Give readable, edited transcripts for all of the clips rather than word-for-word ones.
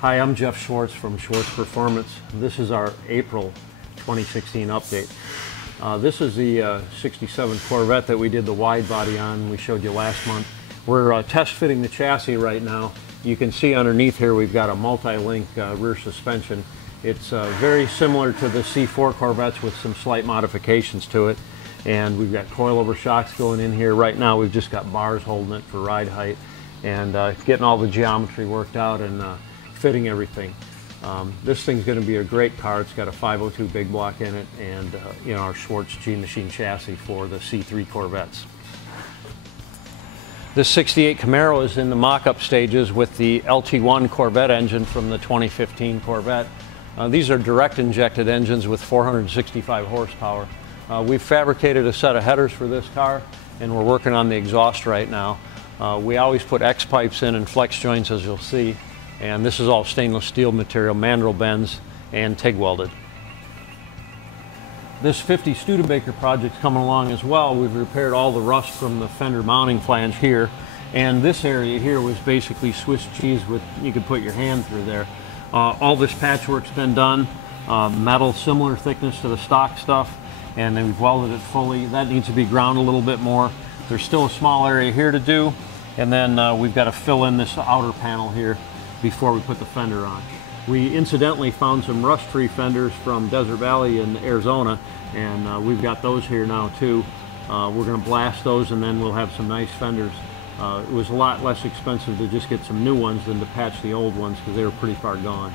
Hi, I'm Jeff Schwartz from Schwartz Performance. This is our April 2016 update. This is the 67 Corvette that we did the wide body on. We showed you last month. We're test fitting the chassis right now. You can see underneath here we've got a multi-link rear suspension. It's very similar to the C4 Corvettes with some slight modifications to it. And we've got coilover shocks going in here. Right now we've just got bars holding it for ride height and getting all the geometry worked out and fitting everything. This thing's going to be a great car. It's got a 502 big block in it and you know, our Schwartz G machine chassis for the C3 Corvettes. This 68 Camaro is in the mock-up stages with the LT1 Corvette engine from the 2015 Corvette. These are direct injected engines with 465 horsepower. We've fabricated a set of headers for this car and we're working on the exhaust right now. We always put X pipes in and flex joints, as you'll see. And this is all stainless steel material, mandrel bends, and TIG welded. This 50 Studebaker project's coming along as well. We've repaired all the rust from the fender mounting flange here. And this area here was basically Swiss cheese with, you could put your hand through there. All this patchwork's been done. Metal, similar thickness to the stock stuff. And then we've welded it fully. That needs to be ground a little bit more. There's still a small area here to do. And then we've got to fill in this outer panel here before we put the fender on. We incidentally found some rust-free fenders from Desert Valley in Arizona, and we've got those here now too. We're going to blast those and then we'll have some nice fenders. It was a lot less expensive to just get some new ones than to patch the old ones because they were pretty far gone.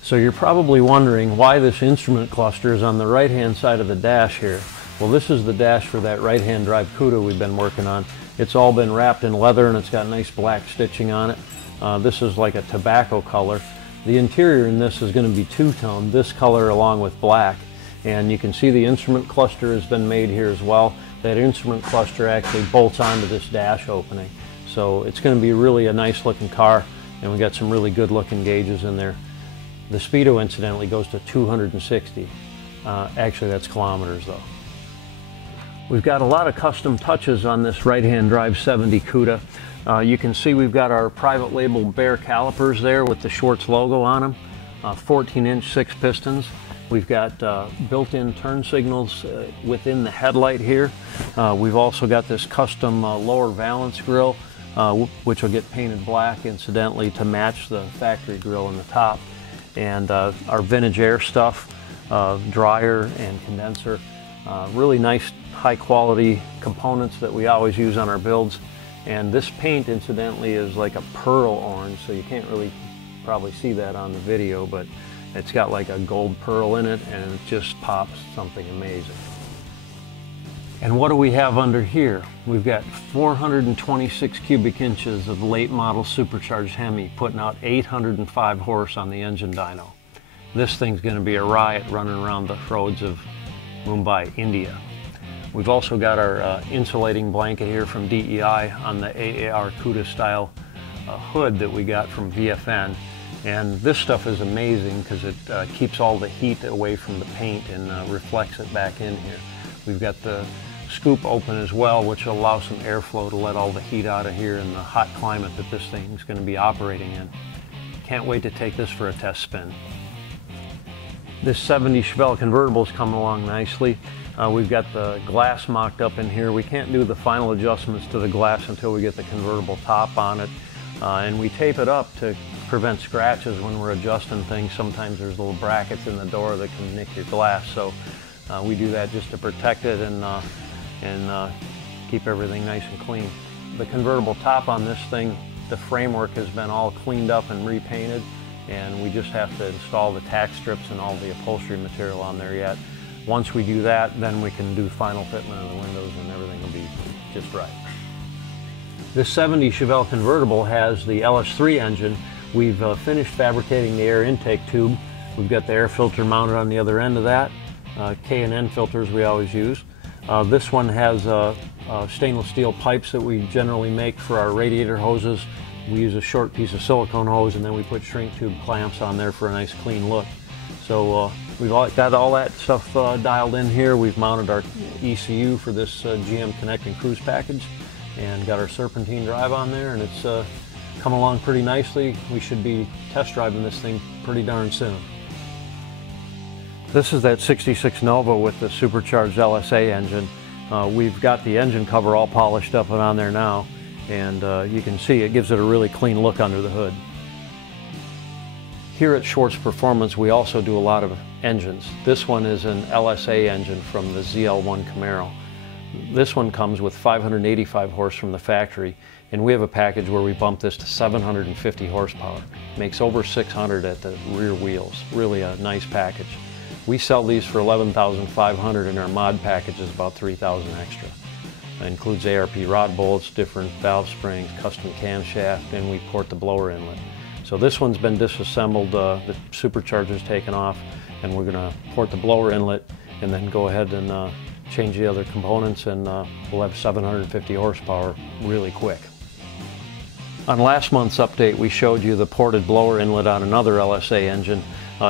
So you're probably wondering why this instrument cluster is on the right-hand side of the dash here. Well, this is the dash for that right-hand drive CUDA we've been working on. It's all been wrapped in leather and it's got nice black stitching on it. This is like a tobacco color. The interior in this is going to be two-tone, this color along with black. And you can see the instrument cluster has been made here as well. That instrument cluster actually bolts onto this dash opening. So it's going to be really a nice looking car, and we got some really good looking gauges in there. The speedo incidentally goes to 260. Actually that's kilometers though. We've got a lot of custom touches on this right-hand drive 70 CUDA. You can see we've got our private label Bear calipers there with the Schwartz logo on them. 14-inch 6 pistons. We've got built-in turn signals within the headlight here. We've also got this custom lower valance grille, which will get painted black incidentally to match the factory grille in the top. And our vintage air stuff, dryer and condenser. Really nice high quality components that we always use on our builds. And this paint incidentally is like a pearl orange, so you can't really probably see that on the video, but it's got like a gold pearl in it and it just pops something amazing. And what do we have under here? We've got 426 cubic inches of late model supercharged Hemi putting out 805 horse on the engine dyno. This thing's going to be a riot running around the roads of Mumbai, India. We've also got our insulating blanket here from DEI on the AAR CUDA style hood that we got from VFN. And this stuff is amazing because it keeps all the heat away from the paint and reflects it back in here. We've got the scoop open as well, which will allow some airflow to let all the heat out of here in the hot climate that this thing is going to be operating in. Can't wait to take this for a test spin. This 70 Chevelle convertible is coming along nicely. We've got the glass mocked up in here. We can't do the final adjustments to the glass until we get the convertible top on it. And we tape it up to prevent scratches when we're adjusting things. Sometimes there's little brackets in the door that can nick your glass. So we do that just to protect it and keep everything nice and clean. The convertible top on this thing, the framework has been all cleaned up and repainted. And we just have to install the tack strips and all the upholstery material on there yet. Once we do that, then we can do final fitment of the windows and everything will be just right. This 70 Chevelle convertible has the LS3 engine. We've finished fabricating the air intake tube. We've got the air filter mounted on the other end of that. K&N filters we always use. This one has stainless steel pipes that we generally make for our radiator hoses. We use a short piece of silicone hose and then we put shrink tube clamps on there for a nice clean look. So we've got all that stuff dialed in here. We've mounted our ECU for this GM Connect and Cruise package and got our serpentine drive on there, and it's coming along pretty nicely. We should be test driving this thing pretty darn soon. This is that 66 Nova with the supercharged LSA engine. We've got the engine cover all polished up and on there now, and you can see it gives it a really clean look under the hood. Here at Schwartz Performance, we also do a lot of engines. This one is an LSA engine from the ZL1 Camaro. This one comes with 585 horse from the factory, and we have a package where we bump this to 750 horsepower. Makes over 600 at the rear wheels. Really a nice package. We sell these for $11,500, and our mod package is about $3,000 extra. It includes ARP rod bolts, different valve springs, custom camshaft, and we port the blower inlet. So this one's been disassembled, the supercharger's taken off, and we're going to port the blower inlet and then go ahead and change the other components, and we'll have 750 horsepower really quick. On last month's update, we showed you the ported blower inlet on another LSA engine.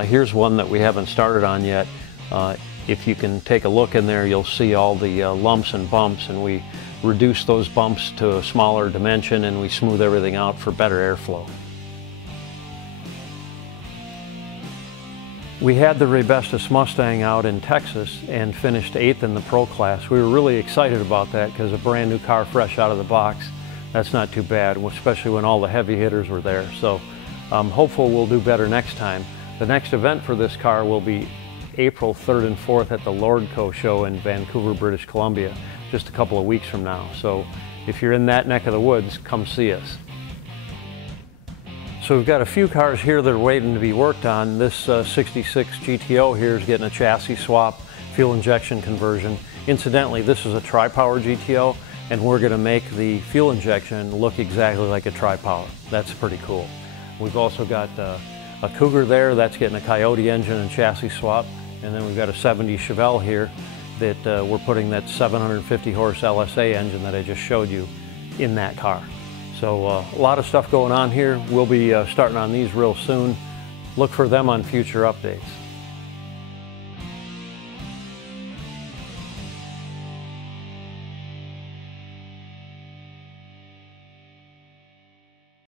Here's one that we haven't started on yet. If you can take a look in there, you'll see all the lumps and bumps, and we reduce those bumps to a smaller dimension, and we smooth everything out for better airflow. We had the Rebestos Mustang out in Texas and finished 8th in the Pro Class. We were really excited about that because a brand new car fresh out of the box, that's not too bad, especially when all the heavy hitters were there. So I'm hopeful we'll do better next time. The next event for this car will be April 3rd and 4th at the Lordco show in Vancouver, British Columbia, just a couple of weeks from now. So if you're in that neck of the woods, come see us. So we've got a few cars here that are waiting to be worked on. This 66 GTO here is getting a chassis swap, fuel injection conversion. Incidentally, this is a tri-power GTO, and we're going to make the fuel injection look exactly like a tri-power. That's pretty cool. We've also got a Cougar there, that's getting a Coyote engine and chassis swap. And then we've got a 70 Chevelle here that we're putting that 750 horse LSA engine that I just showed you in that car. So a lot of stuff going on here. We'll be starting on these real soon. Look for them on future updates.